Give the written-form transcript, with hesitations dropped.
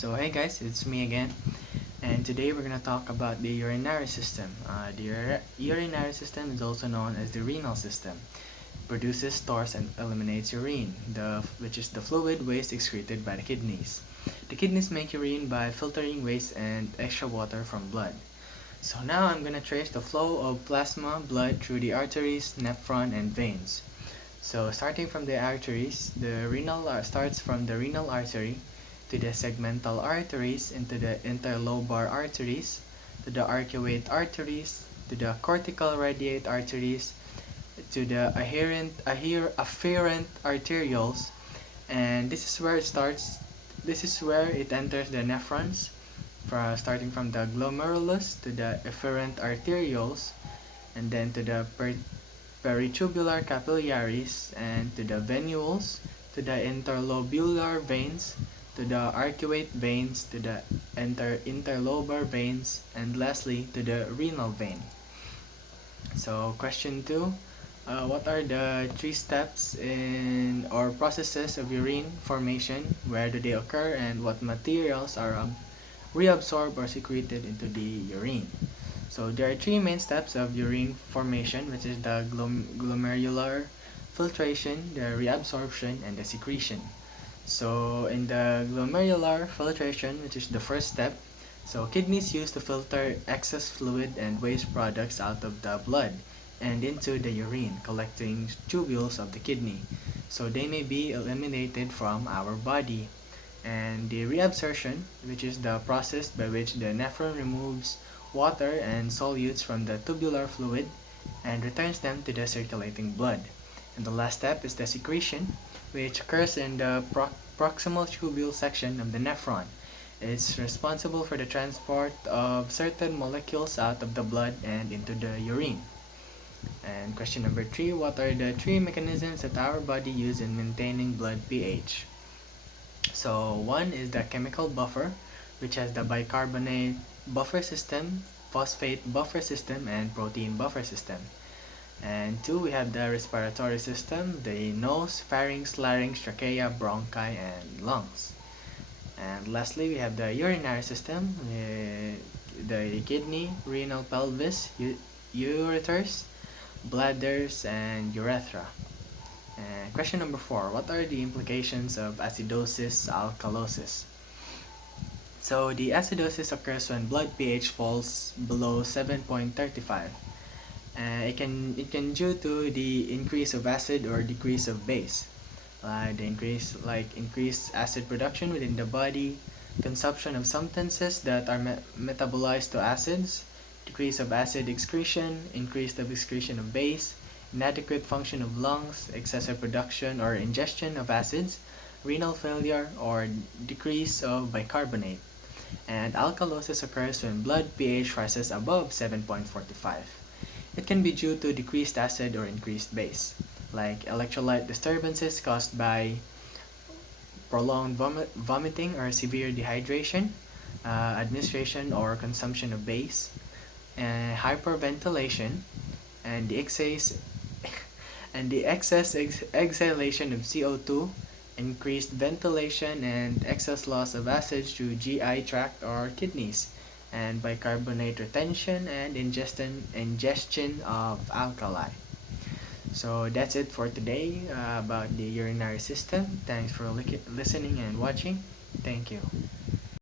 So hey guys, it's me again, and today we're gonna talk about the urinary system. Urinary system is also known as the renal system. Produces, stores, and eliminates urine, which is the fluid waste excreted by the kidneys. The kidneys make urine by filtering waste and extra water from blood. So now I'm gonna trace the flow of plasma blood through the arteries, nephron, and veins. So starting from the arteries, starts from the renal artery to the segmental arteries into the interlobar arteries to the arcuate arteries to the cortical radiate arteries to the afferent arterioles, and this is where it starts. This is where it enters the nephrons, starting from the glomerulus to the efferent arterioles, and then to the peritubular capillaries, and to the venules, to the interlobular veins, to the arcuate veins, to the interlobar veins, and lastly to the renal vein. So question 2, what are the 3 steps in or processes of urine formation? Where do they occur, and what materials are reabsorbed or secreted into the urine? So there are 3 main steps of urine formation, which is the glomerular filtration, the reabsorption, and the secretion. So in the glomerular filtration, which is the first step, so kidneys use to filter excess fluid and waste products out of the blood and into the urine, collecting tubules of the kidney, so they may be eliminated from our body. And the reabsorption, which is the process by which the nephron removes water and solutes from the tubular fluid and returns them to the circulating blood. And the last step is the secretion, which occurs in the proximal tubule section of the nephron. It's responsible for the transport of certain molecules out of the blood and into the urine. And question number 3, what are the 3 mechanisms that our body uses in maintaining blood pH? So one is the chemical buffer, which has the bicarbonate buffer system, phosphate buffer system, and protein buffer system. And 2, we have the respiratory system, the nose, pharynx, larynx, trachea, bronchi, and lungs. And lastly, we have the urinary system, the kidney, renal pelvis, ureters, bladders, and urethra. And question number 4, what are the implications of acidosis, alkalosis? So the acidosis occurs when blood pH falls below 7.35. It can due to the increase of acid or decrease of base. Increased acid production within the body, consumption of substances that are metabolized to acids, decrease of acid excretion, increase of excretion of base, inadequate function of lungs, excessive production or ingestion of acids, renal failure, or decrease of bicarbonate. And alkalosis occurs when blood pH rises above 7.45. It can be due to decreased acid or increased base, like electrolyte disturbances caused by prolonged vomiting or severe dehydration, administration or consumption of base, hyperventilation, and the excess exhalation of CO2, increased ventilation, and excess loss of acid through GI tract or kidneys, and bicarbonate retention and ingestion of alkali. So that's it for today about the urinary system. Thanks for listening and watching. Thank you.